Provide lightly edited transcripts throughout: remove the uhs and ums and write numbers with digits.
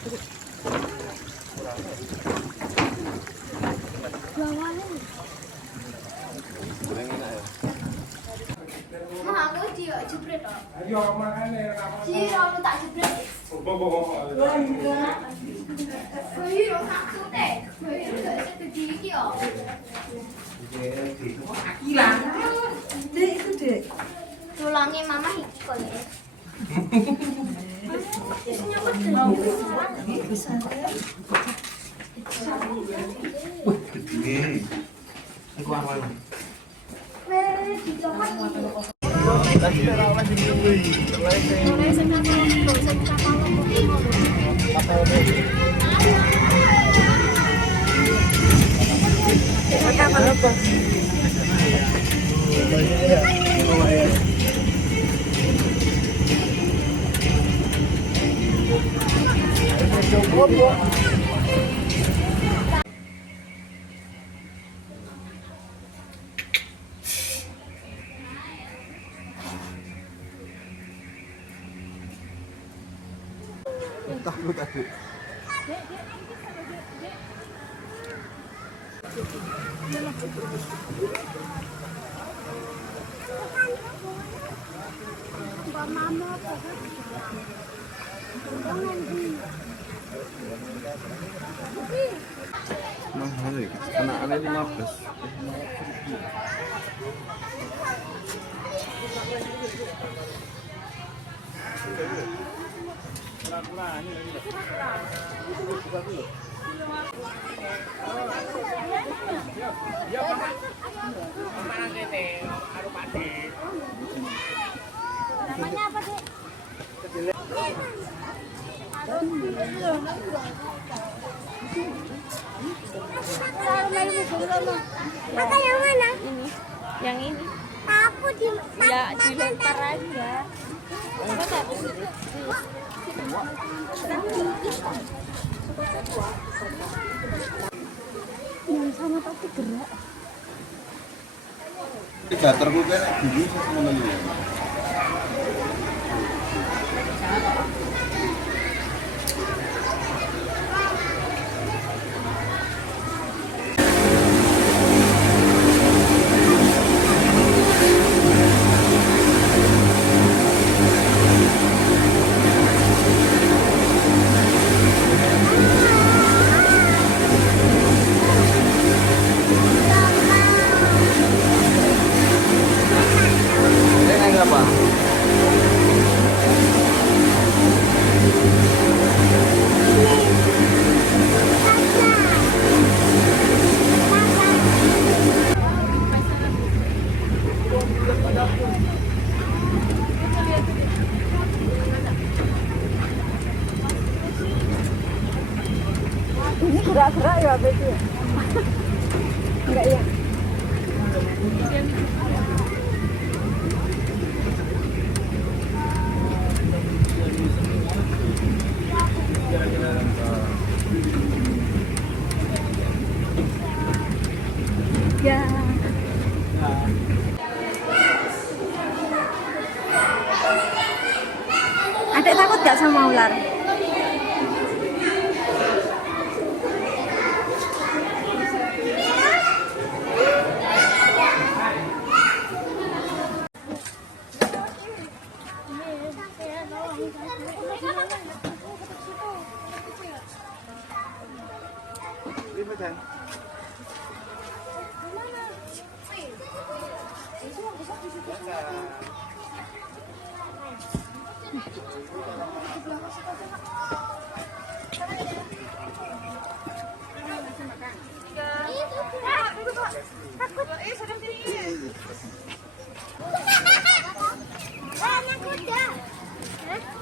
Aku dia jebret toh. Ayo makane Ciro tak jebret. Ayo tak sute. Ayo tak sedih iki yo. Akilan. Dek itu dek. Tulangnya mama iki kok ya. Bisa ya. Wih, gede. Aku awan. Takut aku. Mahal ya, kena aneh 15. Namanya apa, Dek? Maka yang mana? Ini. Yang ini. Aku di ya dilempar aja. Yang sama tapi gerak. Tiga terku kan dulu sama lagi. Ini gerak-gerak ya, Beti? Enggak ya? Ya. Adek takut gak sama ular?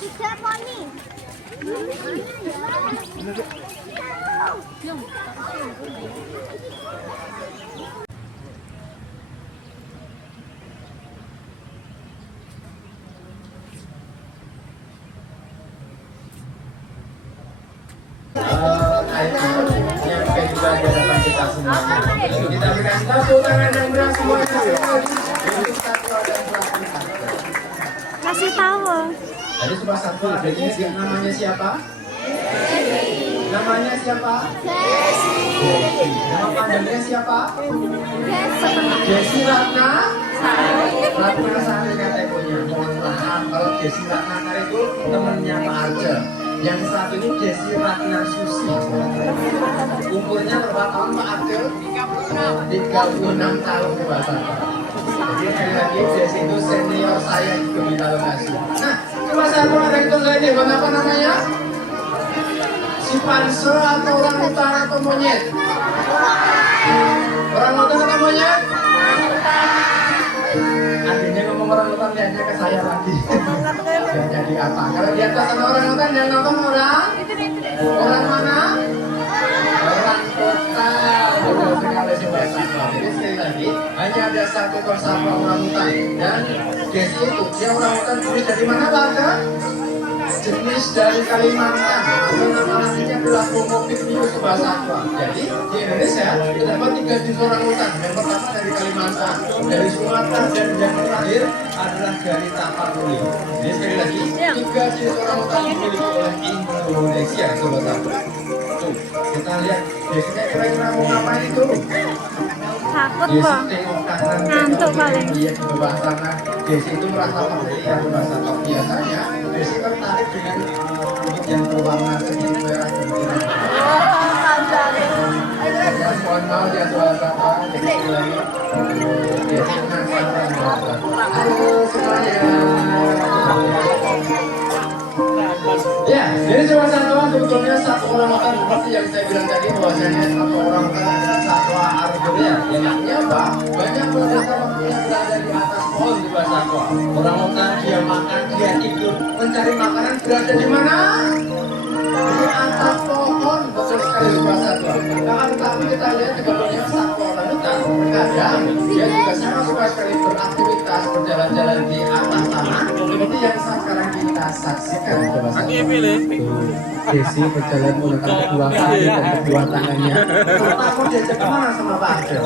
Kuda poni. Kita berikan tepuk tangan yang keras semuanya. Kasih tahu. Tadi cuma satu, jadi namanya siapa? Namanya siapa? Nama panjangnya siapa? Desi Ratna. Ratna Sari KTP-nya. Mohon maaf kalau Desi Ratna itu temannya Pak Arjo. Yang satu ini Desi Ratna Susi. Umurnya berapa tahun Pak Arjo? 36 tahun dewasa. Jadi sekali lagi Desi itu senior saya di Gembira Lokasi. Nah, coba saya pernah hitung ini, apa namanya? Simpanse atau orang hutan atau monyet? Orang hutan atau monyet? Akhirnya ngomong orang hutan lihatnya ke saya lagi. Dan jadi apa? Kalau di atas sama orang hutan dan nonton orang? Orang mana? Orang kota. Betul sekali Sobat Satwa. Jadi sekali lagi hanya ada satu bersama orang hutan. Dan Desi itu dia orang hutan jenis dari mana Pak? Jenis dari Kalimantan. Atau nama aslinya adalah Homo pygmaeus Sobat Satwa. Jadi di Indonesia terdapat 3 jenis orang hutan. Yang pertama dari Kalimantan, dari Sumatera, dan yang terakhir adalah dari Tapanuli. Jadi sekali lagi 3 jenis orang hutan dimiliki oleh Indonesia Sobat Satwa. Tuh, kita lihat biasanya kira-kira mau ngapain itu? Takut Desi Bang. tengok kanan, Ngantuk paling. lihat di bawah sana. Desi itu merasa familiar Sobat Satwa. Biasanya Desi tertarik dengan kulit yang berwarna sedikit merah dan biru. Ya, mohon maaf ya Sobat Satwa. Desi lagi. Desi penasaran Sobat Satwa. Halo semuanya. Ya, jadi Sobat Satwa sebetulnya satu orang hutan seperti yang saya bilang tadi bahwasanya satu orang hutan adalah satwa arboreal. Enaknya apa? Banyak beberapa waktu yang berada di atas pohon Sobat Satwa. Orang hutan dia makan, dia tidur, mencari makanan berada di mana? Di atas pohon, betul sekali Sobat Satwa. Nah, tapi kita lihat sebetulnya satwa orang hutan kadang dia juga sangat suka sekali beraktivitas berjalan-jalan di atas tanah seperti yang sekarang kita saksikan Sobat Satwa. Desi berjalan menggunakan kedua kaki dan kedua tangannya. Aku diajak kemana sama Pak Arjo?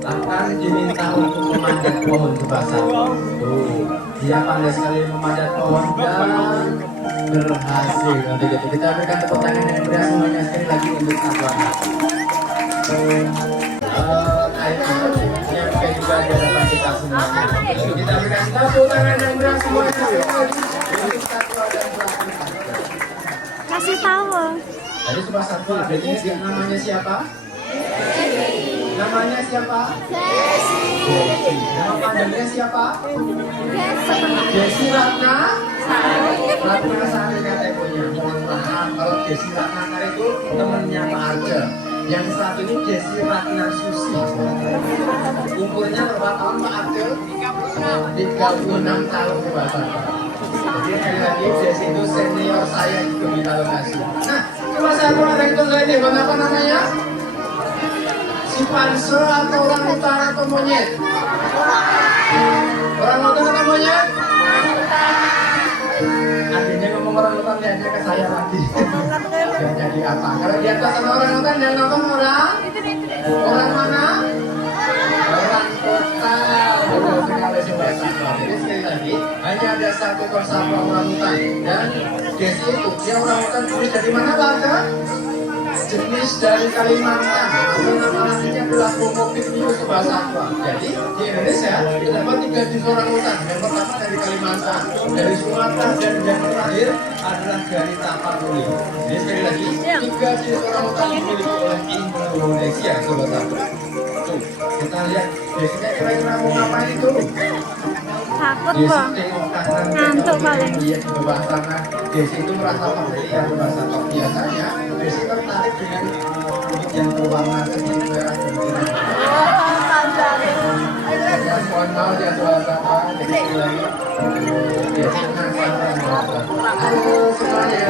Akan diminta untuk memanjat pohon Sobat Satwa. Tuh, dia pandai sekali memanjat pohon dan berhasil. Nanti kita berikan tepuk tangan yang meriah semuanya sekali lagi untuk satwa. Nyampe juga di hadapan kita semuanya. Kita berikan tepuk tangan yang meriah semuanya sekali lagi untuk satwa dan satwa. Kasih tahu. Tadi Sobat Satwa, jadi dia namanya siapa? Namanya siapa? Desi. Nama panjangnya siapa? Desi Ratna. Ratna Sari KTP-nya. Mohon maaf kalau Desi Ratna itu temannya Pak Arjo. Yang satu ini Desi Ratna Susi. Umurnya berapa tahun Pak Arjo? 36 tahun Sobat Satwa. Jadi sekali lagi Desi itu senior saya di Gembira Lokasi. Nah, coba saya pernah hitung ini, apa namanya? Simpanse atau orang hutan atau monyet? Orang hutan atau monyet? Akhirnya ngomong orang hutan lihatnya ke saya lagi. Dan jadi apa? Kalau di atas sama orang hutan dan nonton orang? Orang mana? Orang kota. Betul sekali Sobat Satwa. Jadi sekali lagi hanya ada satu bersama orang hutan. Dan Desi itu dia orang hutan jenis dari mana Pak? Jenis dari Kalimantan. Atau nama aslinya adalah Homo pygmaeus Sobat Satwa. Jadi di Indonesia terdapat 3 jenis orang hutan. Yang pertama dari Kalimantan, dari Sumatera, dan yang terakhir adalah dari Tapanuli. Jadi sekali lagi 3 jenis orang hutan dimiliki oleh Indonesia Sobat Satwa. Tuh, kita lihat biasanya kira-kira mau ngapain itu? Takut Desi Bang. tengok kanan, Ngantuk paling. lihat di bawah sana. Desi itu merasa familiar Sobat Satwa. Biasanya Desi tertarik dengan kulit yang berwarna sedikit merah dan biru. Ya, mohon maaf ya Sobat Satwa. Jadi sekali lagi Desi penasaran Sobat Satwa. Halo semuanya.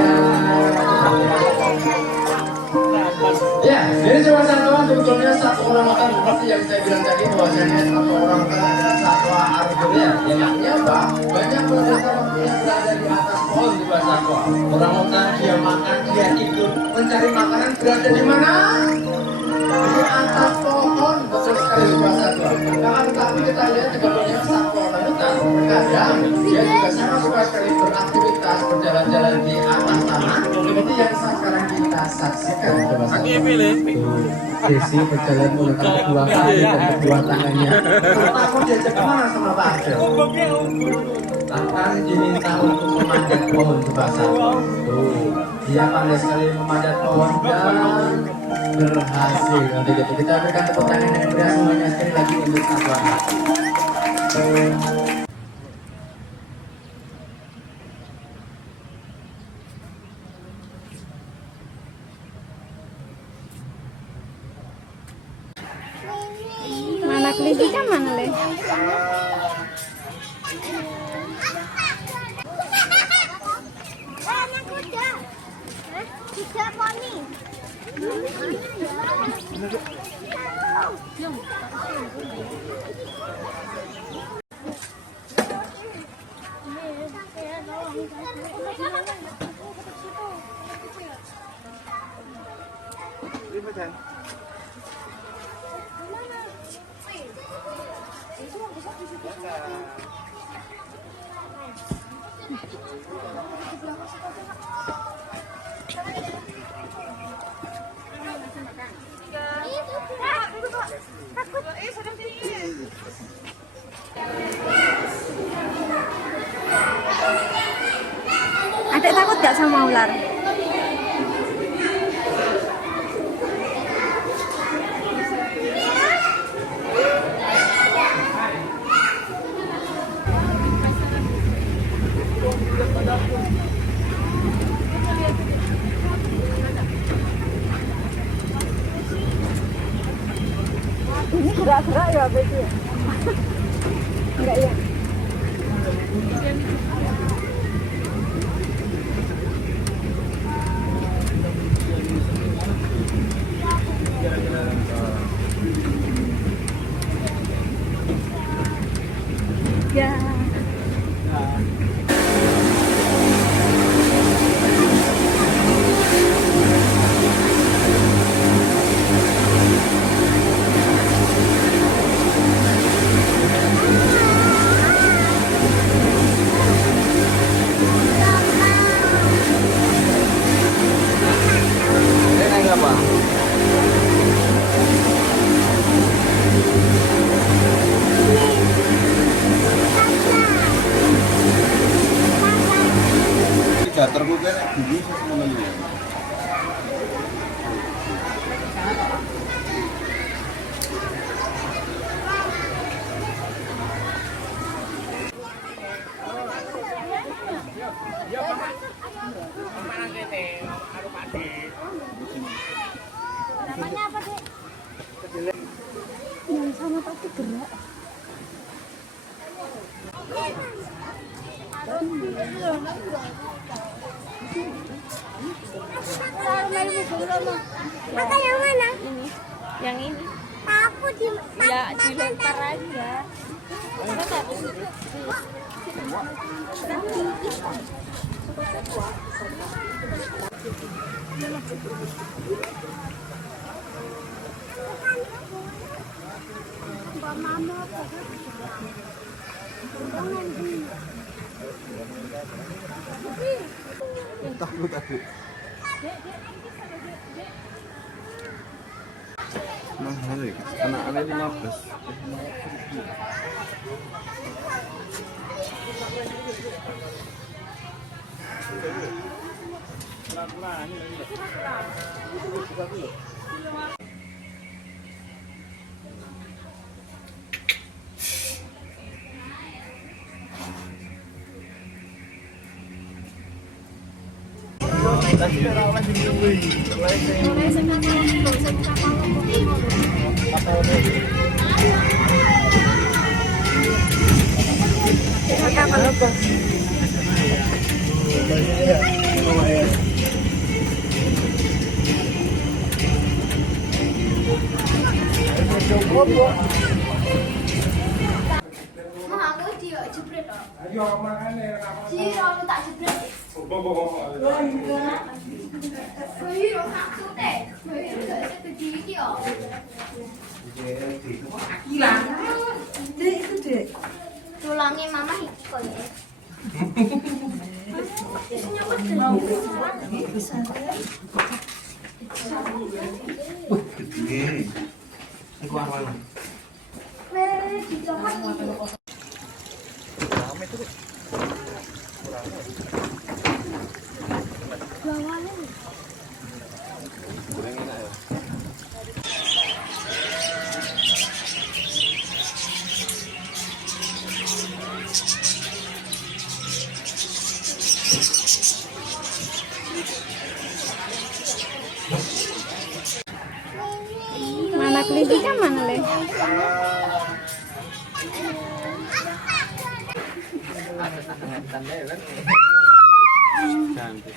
Ya, jadi Sobat Satwa sebetulnya satu orang hutan seperti yang saya bilang tadi bahwasanya satu orang hutan adalah satwa arboreal. Enaknya apa? Banyak beberapa waktu yang berada di atas pohon Sobat Satwa. Orang hutan dia makan, dia tidur, mencari makanan berada di mana? Di atas pohon, betul sekali Sobat Satwa. Nah, tapi kita lihat sebetulnya satwa orang hutan kadang dia juga sangat suka sekali beraktivitas berjalan-jalan di atas tanah seperti yang sekarang saksikan coba sesi berjalan menggunakan kedua kaki dan kedua tangannya. Kamu diajak kemana sama Pak Arjo? Akan diminta untuk memanjat pohon coba satu. Dia pandai sekali memanjat pohon dan berhasil. Nanti kita berikan tepuk tangan yang meriah semuanya sekali lagi untuk satu anak. Mana kelitikan mana le? Anak kuda. Kuda poni. Adik takut gak sama ular? Ini gerak-gerak ya betul. Enggak ya? Ya. Gator gue kan dulu sama lagi. Namanya apa, Dek? Yang sana pasti gerak. Maka yang mana? Ini, yang ini. Aku di Ya dilempar aja. Takut aku. Mahal ya, anak-anak 15. Aku dia jebret. Ayo makane si Rono tak jebret. Bayi ro maksud teh. Bayi ro gak sedih iki yo. Akila. Dek itu dek. Tulangnya mama iki kok ya. Wih, gede. Ini keluar mana? Kurang enak ya. Mana kelidiknya mana Le? Cantik.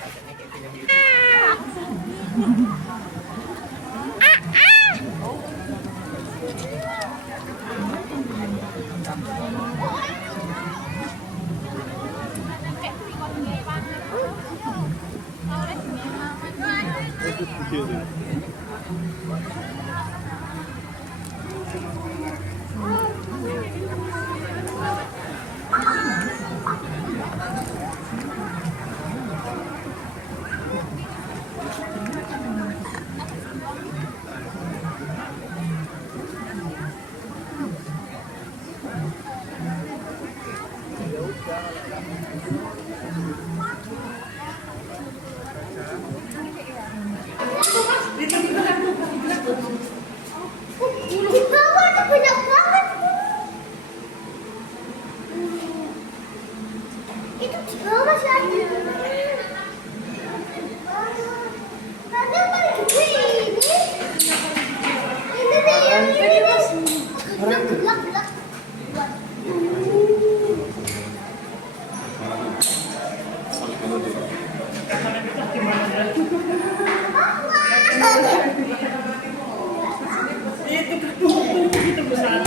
Di bawah ada banyak banget. Itu di bawah masih ada. Ada paling gede ini. Ini deh yang ini deh. Gelap. Itu gitu besar.